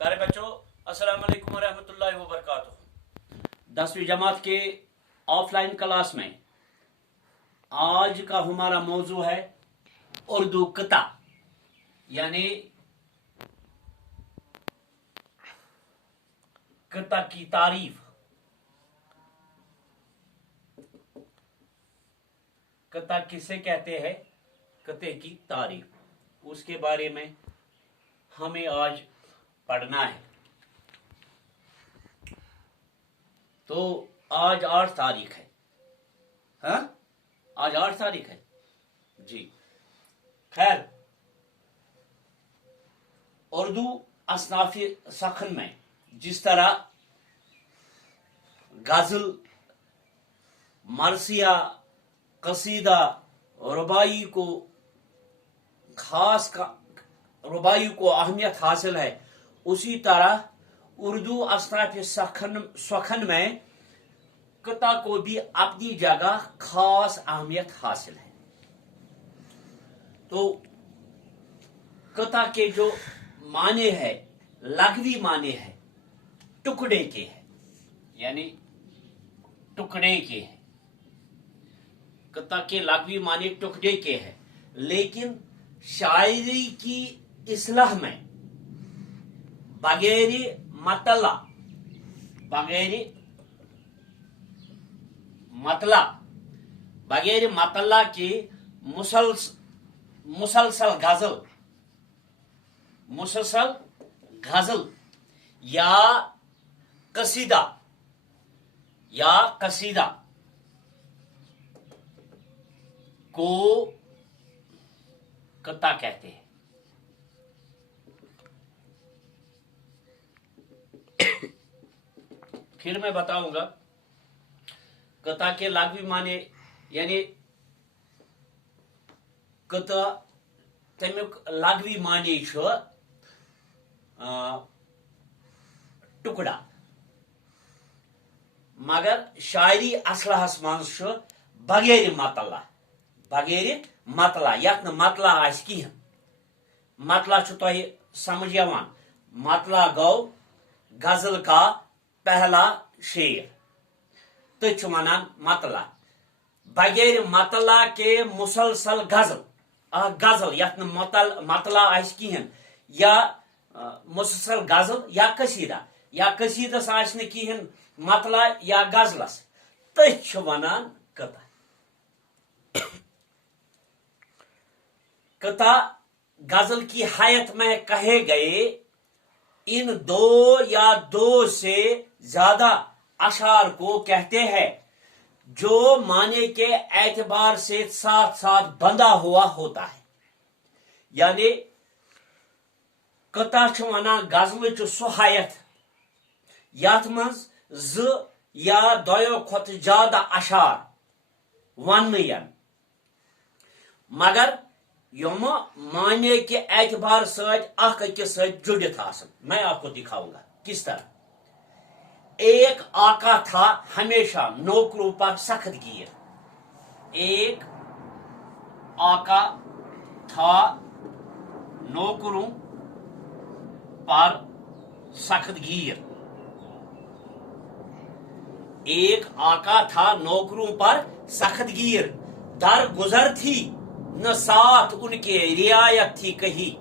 प्यारे बच्चों, अस्सलाम वालेकुम रहमतुल्लाहि व बरकातुहू। 10वीं जमात के ऑफलाइन क्लास में आज का हमारा मौजू है उर्दू कता, यानी कता की तारीफ। कता किसे कहते हैं? कते की तारीफ, उसके बारे में हमें आज पढ़ना है। तो आज 8 तारीख है। हाँ, आज 8 तारीख है जी। खैर, उर्दू असनाफी सखन में जिस तरह गजल, मरसिया, कसीदा, रुबाई को रुबाई को अहमियत हासिल है, उसी तरह उर्दू असनाफी सखन में कता को भी अपनी जगह खास अहमियत हासिल है। तो कता के जो माने हैं, लघवी माने हैं, टुकड़े के हैं, यानी टुकड़े के हैं। कता के लघवी माने टुकड़े के हैं, लेकिन शायरी की इस्लाह में बगैर मतला के मुसलसल गजल या कसीदा को कता कहते हैं। फिर मैं बताऊंगा कता के लघवी माने, यानी कता तमिक लघवी माने टुकड़ा, मगर शायरी असलहस मज बगैर मतला यत मतला आस कहें। मतला तुह समझ यवान, मतला गो गजल का पहला शेर, तो वनान मतला। बगैर मतला के मुसलसल गजल यत मतला आस कहें, या मुसलसल गजल या कसीदस आस कहें मतला या गजलस, तो वनान कता। कता गजल की hayat में कहे गए इन 2 या 2 से ज्यादा अशार को कहते हैं जो माने के एतबार से साथ साथ बंधा हुआ होता है। यानी कता वना गजल सो hayat यथ मज 2 या 2 खोत ज्यादा अशार वन, मगर यम माने के एतबार से जुड़ित आसन। मैं आपको दिखाऊंगा किस तरह। एक आका था हमेशा नौकरों पर सख्त गिर। एक आका था नौकरों पर सख्त गिर। एक आका था नौकरों पर सख्त गिर, दर गुजर थी न साथ उनके रियायत थी कही।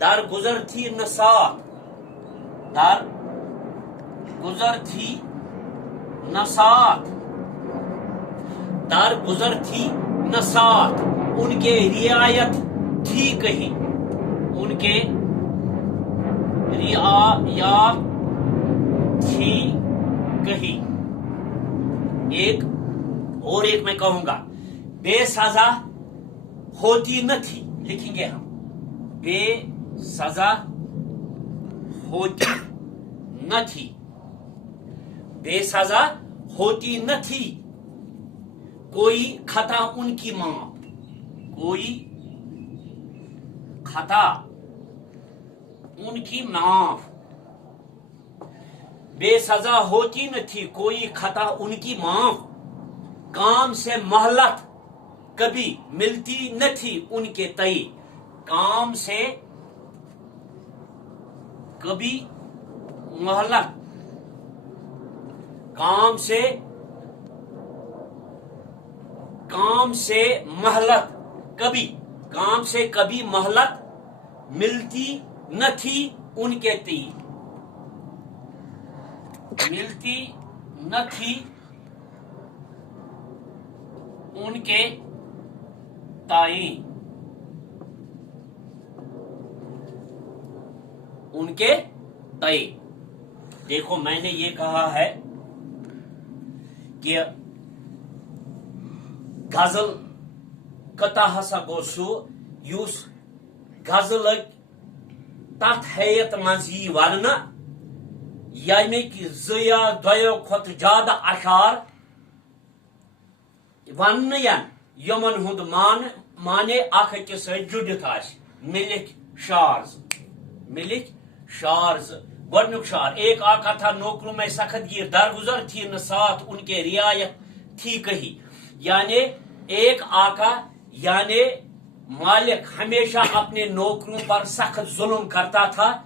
दर गुजर थी न साथ, दर गुजर थी न साथ, दर गुजर थी न साथ उनके रियायत थी कही। उनके रियायत थी कही। एक मैं कहूंगा, बेसजा होती न थी, लिखेंगे हम, बेसजा होती न थी, बेसजा होती न थी कोई खता उनकी माफ, कोई खता उनकी माफ। बेसजा होती न थी कोई खता उनकी माफ, काम से मोहलत कभी मिलती न थी उनके तई। काम से कभी मोहलत, काम से मोहलत, कभी काम से कभी मोहलत मिलती न थी उनके ती, मिलती न थी उनके ताई, उनके ताई। देखो मैंने ये कहा है कि गजल कता हसा गो सु युस गजल तथ हैत मज यी वनना यानी कि जया दयो खत ज्यादा अशार वन यमन हुंद माने अख अकिस सै जुड़ित मिलिक शार्ज, मिलिक शार्ज। गोडनुक शार, एक आका था नौकरों में सख्त गिर, दरगुजर थी न साथ उनके रियायत थी कही। यानी एक आका यानी मालिक हमेशा अपने नौकरों पर सख्त जुल्म करता था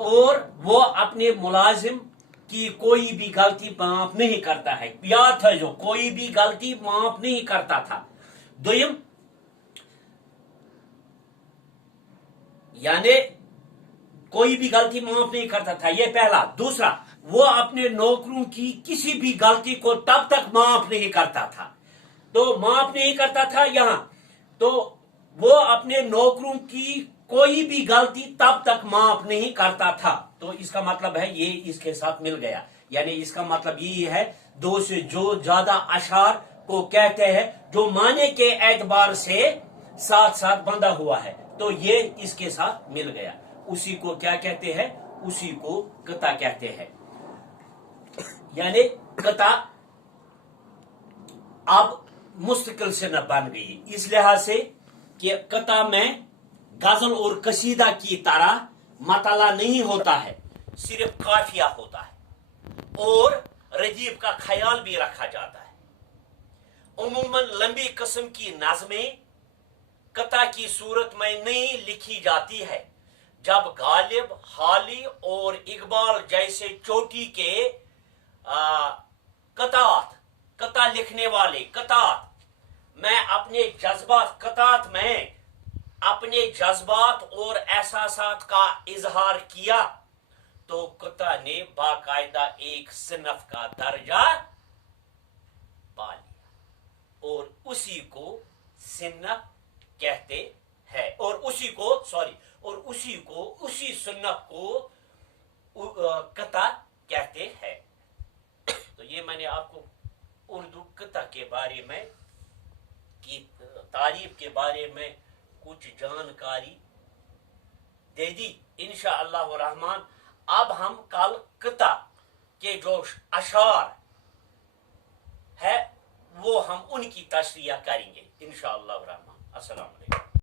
और वो अपने मुलाजिम की कोई भी गलती माफ नहीं करता है। याद था जो कोई भी गलती माफ नहीं करता था। दुयम यानी कोई भी गलती माफ नहीं करता था, ये पहला। दूसरा, वो अपने नौकरों की किसी भी गलती को तब तक माफ नहीं करता था, तो माफ नहीं करता था यहां, तो वो अपने नौकरों की कोई भी गलती तब तक माफ नहीं करता था। तो इसका मतलब है ये इसके साथ मिल गया। यानी इसका मतलब यही है, दो से जो ज्यादा अशार को कहते हैं जो माने के एतबार से साथ साथ बंधा हुआ है, तो ये इसके साथ मिल गया। उसी को क्या कहते हैं? उसी को कता कहते हैं। यानी कता अब मुस्तकिल से न बन गई, इस लिहाज से कि कता में गजल और कसीदा की तरह मतला नहीं होता है, सिर्फ काफिया होता है और रजीब का ख्याल भी रखा जाता है। उमूमन लंबी किस्म की नज़में कता की सूरत में नहीं लिखी जाती है। जब गालिब, हाली और इकबाल जैसे चोटी के कता लिखने वाले कतात में अपने जज्बात और एहसासात का इजहार किया, तो कता ने बाकायदा एक सिनफ का दर्जा पा लिया और उसी को सिनफ कहते हैं, और उसी सुन्नत को कता कहते हैं। तो ये मैंने आपको उर्दू कता के बारे में की तारीफ के बारे में कुछ जानकारी दे दी। इंशाअल्लाह रहमान अब हम कल कता के जो अशार है वो हम उनकी तशरीह करेंगे इंशाअल्लाह रहमान। अस्सलाम वालेकुम।